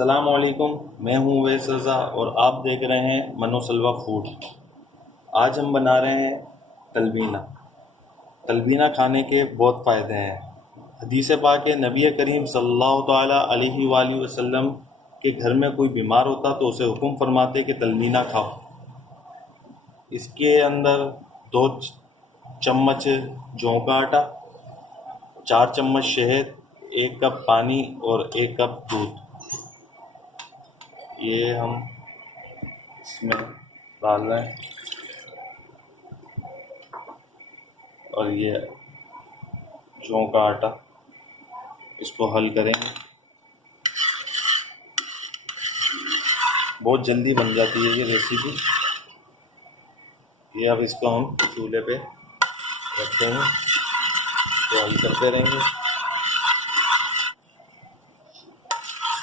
अस्सलामुअलैकुम, मैं हूँ वैस रज़ा और आप देख रहे हैं मनोसलवा फूड। आज हम बना रहे हैं तलबीना। तलबीना खाने के बहुत फ़ायदे हैं। हदीस पाक है, नबी करीम सल्लल्लाहु ताला अलैहि वसल्लम के घर में कोई बीमार होता तो उसे हुक्म फरमाते कि तलबीना खाओ। इसके अंदर 2 चम्मच जौ का आटा, 4 चम्मच शहद, 1 कप पानी और 1 कप दूध, ये हम इसमें डाल रहे हैं। और ये जौ का आटा, इसको हल करेंगे। बहुत जल्दी बन जाती है ये रेसिपी। ये अब इसको हम चूल्हे पे रख देंगे, तो हल करते रहेंगे।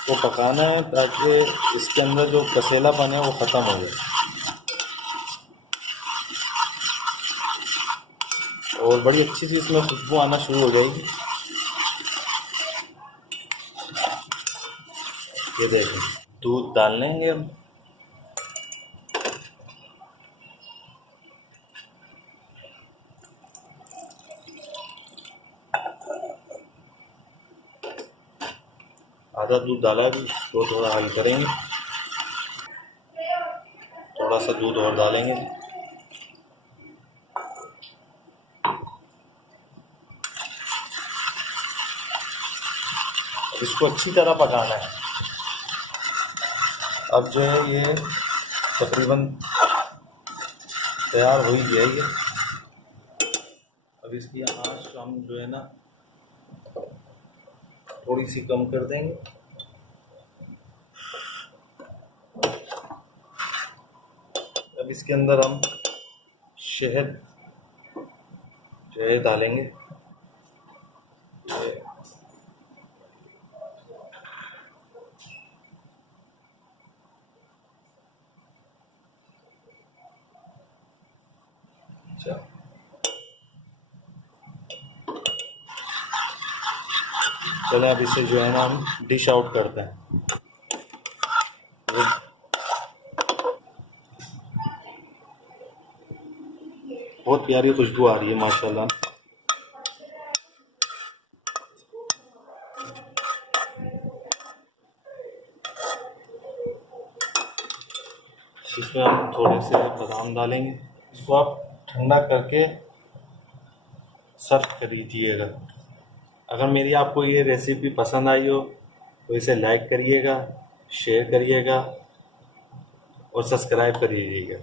तो पकाना है ताकि इसके अंदर जो कसेलापन है वो ख़त्म हो जाए और बड़ी अच्छी सी इसमें खुशबू आना शुरू हो जाएगी। ये देखें, दूध डाल लेंगे हम। आधा दूध डाला भी, तो थोड़ा हल करेंगे। थोड़ा सा दूध और डालेंगे। इसको अच्छी तरह पकाना है। अब जो है ये तकरीबन तैयार हो ही जाएगी। अब इसकी आंच हम जो है ना थोड़ी सी कम कर देंगे। अब इसके अंदर हम शहद जो है डालेंगे। चलें, अब इसे जो है ना हम डिश आउट करते हैं। बहुत प्यारी खुशबू आ रही है माशाल्लाह। इसमें हम थोड़े से बादाम डालेंगे। इसको आप ठंडा करके सर्व करीजिएगा। अगर मेरी आपको ये रेसिपी पसंद आई हो तो इसे लाइक करिएगा, शेयर करिएगा और सब्सक्राइब करिएगा।